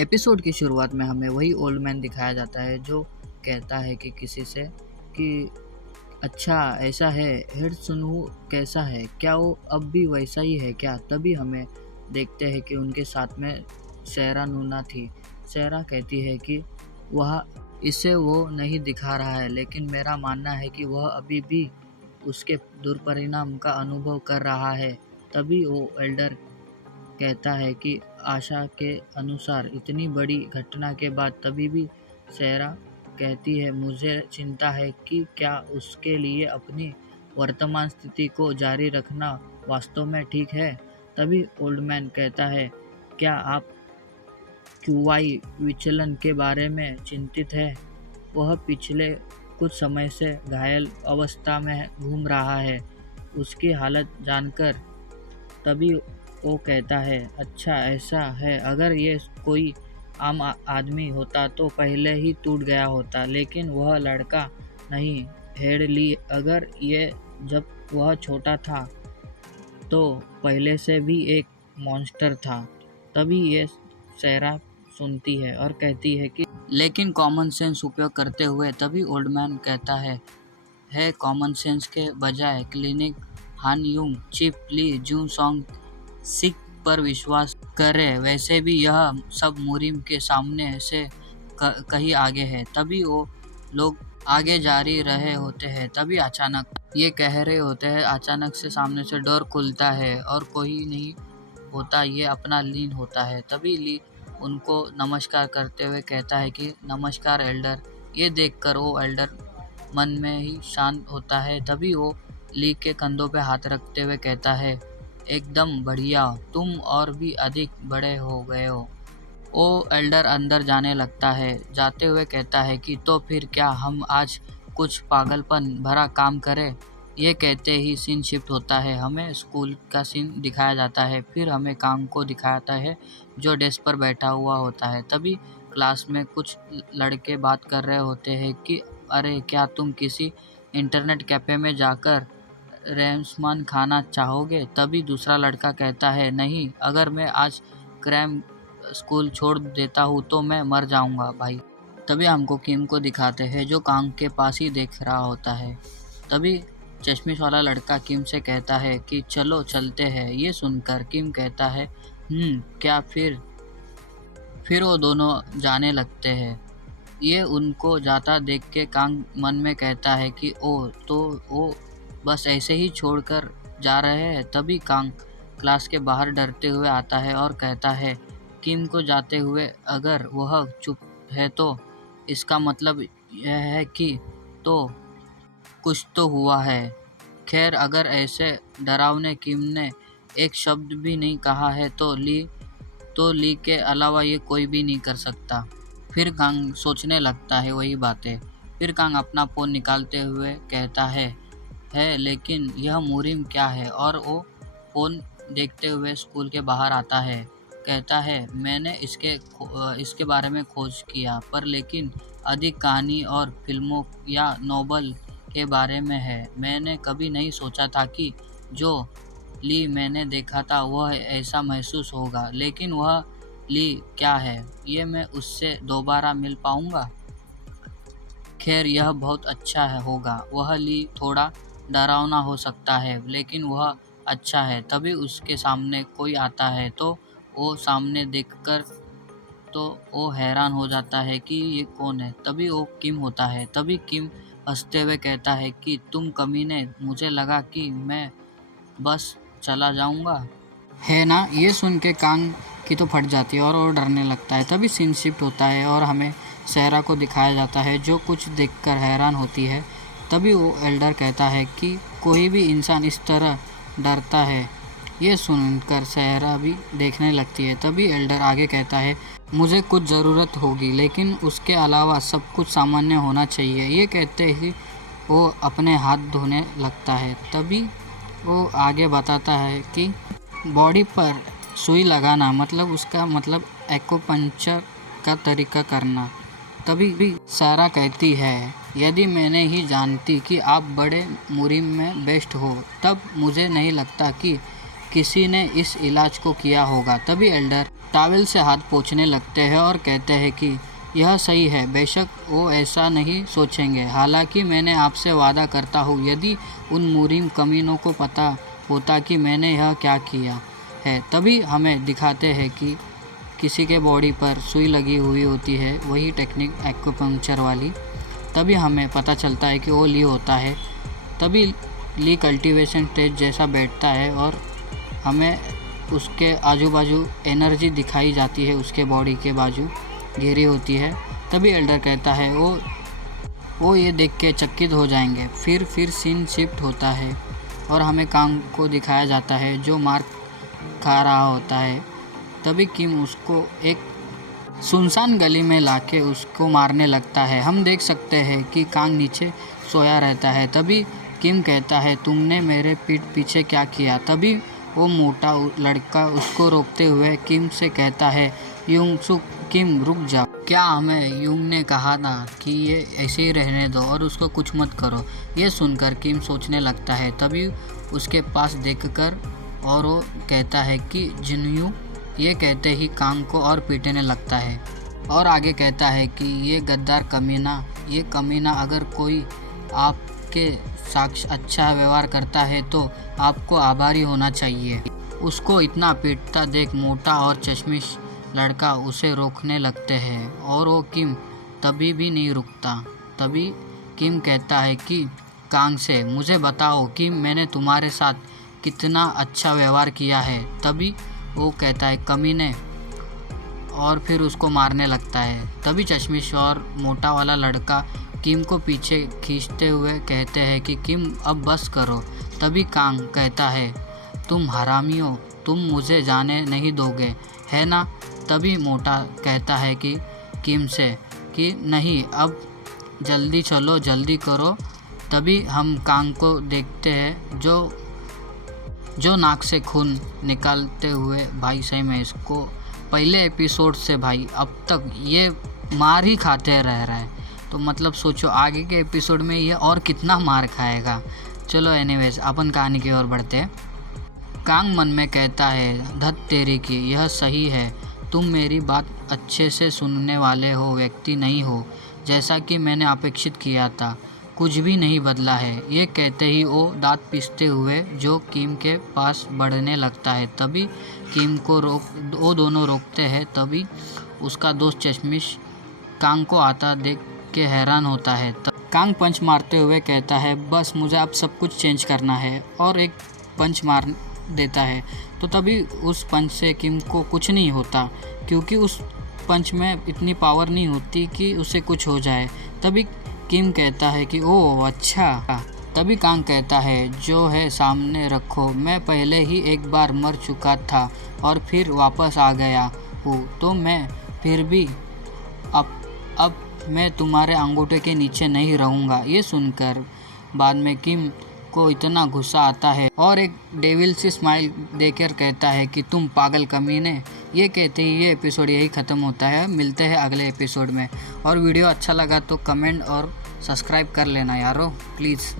Episode की शुरुआत में हमें वही ओल्ड मैन दिखाया जाता है जो कहता है कि किसी से कि अच्छा ऐसा है, हेड सुनहू कैसा है, क्या वो अब भी वैसा ही है क्या। तभी हमें देखते हैं कि उनके साथ में सहरा नूना थी। सहरा कहती है कि वह इसे वो नहीं दिखा रहा है, लेकिन मेरा मानना है कि वह अभी भी उसके दुष्परिणाम का अनुभव कर रहा है। तभी वो एल्डर कहता है कि आशा के अनुसार इतनी बड़ी घटना के बाद तभी भी सहरा कहती है मुझे चिंता है कि क्या उसके लिए अपनी वर्तमान स्थिति को जारी रखना वास्तव में ठीक है। तभी ओल्ड मैन कहता है क्या आप क्यूआई विचलन के बारे में चिंतित है। वह पिछले कुछ समय से घायल अवस्था में घूम रहा है। उसकी हालत जानकर तभी वो कहता है अच्छा ऐसा है, अगर ये कोई आम आदमी होता तो पहले ही टूट गया होता, लेकिन वह लड़का नहीं। हेड ली अगर ये जब वह छोटा था तो पहले से भी एक मॉन्स्टर था। तभी ये सहरा सुनती है और कहती है कि लेकिन कॉमन सेंस उपयोग करते हुए। तभी ओल्ड मैन कहता है कॉमन सेंस के बजाय क्लिनिक हान यूंग चिप ली जू सॉन्ग सिख पर विश्वास करे। वैसे भी यह सब मुरिम के सामने से कहीं आगे है। तभी वो लोग आगे जारी रहे होते हैं। तभी अचानक ये कह रहे होते हैं, अचानक से सामने से डोर खुलता है और कोई नहीं होता, ये अपना लीन होता है। तभी ली उनको नमस्कार करते हुए कहता है कि नमस्कार एल्डर। ये देखकर वो एल्डर मन में ही शांत होता है। तभी वो ली के कंधों पे हाथ रखते हुए कहता है एकदम बढ़िया, तुम और भी अधिक बड़े हो गए हो। वो एल्डर अंदर जाने लगता है, जाते हुए कहता है कि तो फिर क्या हम आज कुछ पागलपन भरा काम करें। ये कहते ही सीन शिफ्ट होता है, हमें स्कूल का सीन दिखाया जाता है। फिर हमें कांग को दिखाता है जो डेस्क पर बैठा हुआ होता है। तभी क्लास में कुछ लड़के बात कर रहे होते हैं कि अरे क्या तुम किसी इंटरनेट कैफ़े में जाकर रैमसन खाना चाहोगे। तभी दूसरा लड़का कहता है नहीं, अगर मैं आज क्रैम स्कूल छोड़ देता हूँ तो मैं मर जाऊँगा भाई। तभी हमको किम को दिखाते हैं जो कांग के पास ही देख रहा होता है। तभी चश्मिश वाला लड़का किम से कहता है कि चलो चलते हैं। ये सुनकर किम कहता है क्या। फिर वो दोनों जाने लगते हैं। ये उनको जाता देख के कांग मन में कहता है कि ओ तो वो बस ऐसे ही छोड़कर जा रहे हैं। तभी कांग क्लास के बाहर डरते हुए आता है और कहता है किम को जाते हुए, अगर वह चुप है तो इसका मतलब यह है कि तो कुछ तो हुआ है। खैर अगर ऐसे डरावने किम ने एक शब्द भी नहीं कहा है तो ली के अलावा ये कोई भी नहीं कर सकता। फिर कांग सोचने लगता है वही बातें। फिर कांग अपना फ़ोन निकालते हुए कहता है लेकिन यह मुरिम क्या है। और वो फ़ोन देखते हुए स्कूल के बाहर आता है। कहता है मैंने इसके बारे में खोज किया पर लेकिन अधिक कहानी और फिल्मों या नोवेल के बारे में है। मैंने कभी नहीं सोचा था कि जो ली मैंने देखा था वह ऐसा महसूस होगा। लेकिन वह ली क्या है, ये मैं उससे दोबारा मिल पाऊँगा। खैर यह बहुत अच्छा होगा। वह ली थोड़ा डरावना हो सकता है लेकिन वह अच्छा है। तभी उसके सामने कोई आता है तो वो सामने देखकर तो वो हैरान हो जाता है कि ये कौन है। तभी वो किम होता है। तभी किम हंसते हुए कहता है कि तुम कमीने, मुझे लगा कि मैं बस चला जाऊंगा, है ना। ये सुन के कांग की तो फट जाती है और वो डरने लगता है। तभी सीन शिफ्ट होता है और हमें सहरा को दिखाया जाता है जो कुछ देखकर हैरान होती है। तभी वो एल्डर कहता है कि कोई भी इंसान इस तरह डरता है। ये सुनकर सहरा भी देखने लगती है। तभी एल्डर आगे कहता है मुझे कुछ ज़रूरत होगी लेकिन उसके अलावा सब कुछ सामान्य होना चाहिए। ये कहते ही वो अपने हाथ धोने लगता है। तभी वो आगे बताता है कि बॉडी पर सुई लगाना मतलब उसका मतलब एक्यूपंक्चर का तरीका करना। तभी भी सारा कहती है यदि मैंने ही जानती कि आप बड़े मुरिम में बेस्ट हो तब मुझे नहीं लगता कि किसी ने इस इलाज को किया होगा। तभी एल्डर टॉवेल से हाथ पोंछने लगते हैं और कहते हैं कि यह सही है, बेशक वो ऐसा नहीं सोचेंगे। हालांकि मैंने आपसे वादा करता हूँ, यदि उन मुरीम कमीनों को पता होता कि मैंने यह क्या किया है। तभी हमें दिखाते हैं कि किसी के बॉडी पर सुई लगी हुई होती है, वही टेक्निक एक्यूपंक्चर वाली। तभी हमें पता चलता है कि वो ली होता है। तभी ली कल्टीवेशन स्टेज जैसा बैठता है और हमें उसके आजू बाजू एनर्जी दिखाई जाती है, उसके बॉडी के बाजू घेरी होती है। तभी एल्डर कहता है वो ये देख के चकित हो जाएंगे। फिर सीन शिफ्ट होता है और हमें कांग को दिखाया जाता है जो मार खा रहा होता है। तभी किम उसको एक सुनसान गली में लाके उसको मारने लगता है। हम देख सकते हैं कि कांग नीचे सोया रहता है। तभी किम कहता है, तुमने मेरे पीठ पीछे क्या किया? तभी वो मोटा लड़का उसको रोकते हुए किम से कहता है, यूंग सुक, किम रुक जाओ। क्या हमें यूंग ने कहा था कि ये ऐसे ही रहने दो और उसको कुछ मत करो। ये सुनकर किम सोचने लगता है। तभी उसके पास देखकर और वो कहता है कि जिनयू। ये कहते ही कांग को और पीटने लगता है और आगे कहता है कि ये गद्दार कमीना, ये कमीना अगर कोई आपके साथ अच्छा व्यवहार करता है तो आपको आभारी होना चाहिए। उसको इतना पीटता देख मोटा और चश्मिश लड़का उसे रोकने लगते हैं और वो किम तभी भी नहीं रुकता। तभी किम कहता है कि कांग से, मुझे बताओ कि मैंने तुम्हारे साथ कितना अच्छा व्यवहार किया है। तभी वो कहता है, कमीने, और फिर उसको मारने लगता है। तभी चश्मिश और मोटा वाला लड़का किम को पीछे खींचते हुए कहते हैं कि किम अब बस करो। तभी कांग कहता है, तुम हरामियों, तुम मुझे जाने नहीं दोगे, है ना? तभी मोटा कहता है कि किम से कि नहीं, अब जल्दी चलो, जल्दी करो। तभी हम कांग को देखते हैं जो नाक से खून निकालते हुए, भाई सही में इसको पहले एपिसोड से भाई अब तक ये मार ही खाते रह रहा है। तो मतलब सोचो आगे के एपिसोड में ये और कितना मार खाएगा। चलो एनीवेज, अपन कहानी की ओर बढ़ते हैं। कांग मन में कहता है, धत तेरी की, यह सही है, तुम मेरी बात अच्छे से सुनने वाले हो व्यक्ति नहीं हो, जैसा कि मैंने अपेक्षित किया था। कुछ भी नहीं बदला है। ये कहते ही वो दांत पीसते हुए जो किम के पास बढ़ने लगता है। तभी किम को वो दोनों रोकते हैं। तभी उसका दोस्त चश्मिश कांग को आता देख के हैरान होता है। कांग पंच मारते हुए कहता है, बस मुझे अब सब कुछ चेंज करना है, और एक पंच मार देता है। तो तभी उस पंच से किम को कुछ नहीं होता, क्योंकि उस पंच में इतनी पावर नहीं होती कि उसे कुछ हो जाए। तभी किम कहता है कि ओह अच्छा। तभी कांग कहता है, जो है सामने रखो, मैं पहले ही एक बार मर चुका था और फिर वापस आ गया हूँ, तो मैं फिर भी अब मैं तुम्हारे अंगूठे के नीचे नहीं रहूँगा। ये सुनकर बाद में किम को इतना गुस्सा आता है और एक डेविल सी स्माइल देकर कहता है कि तुम पागल कमीने। ये कहते ही ये एपिसोड यही ख़त्म होता है। मिलते हैं अगले एपिसोड में। और वीडियो अच्छा लगा तो कमेंट और सब्सक्राइब कर लेना यारो, प्लीज़।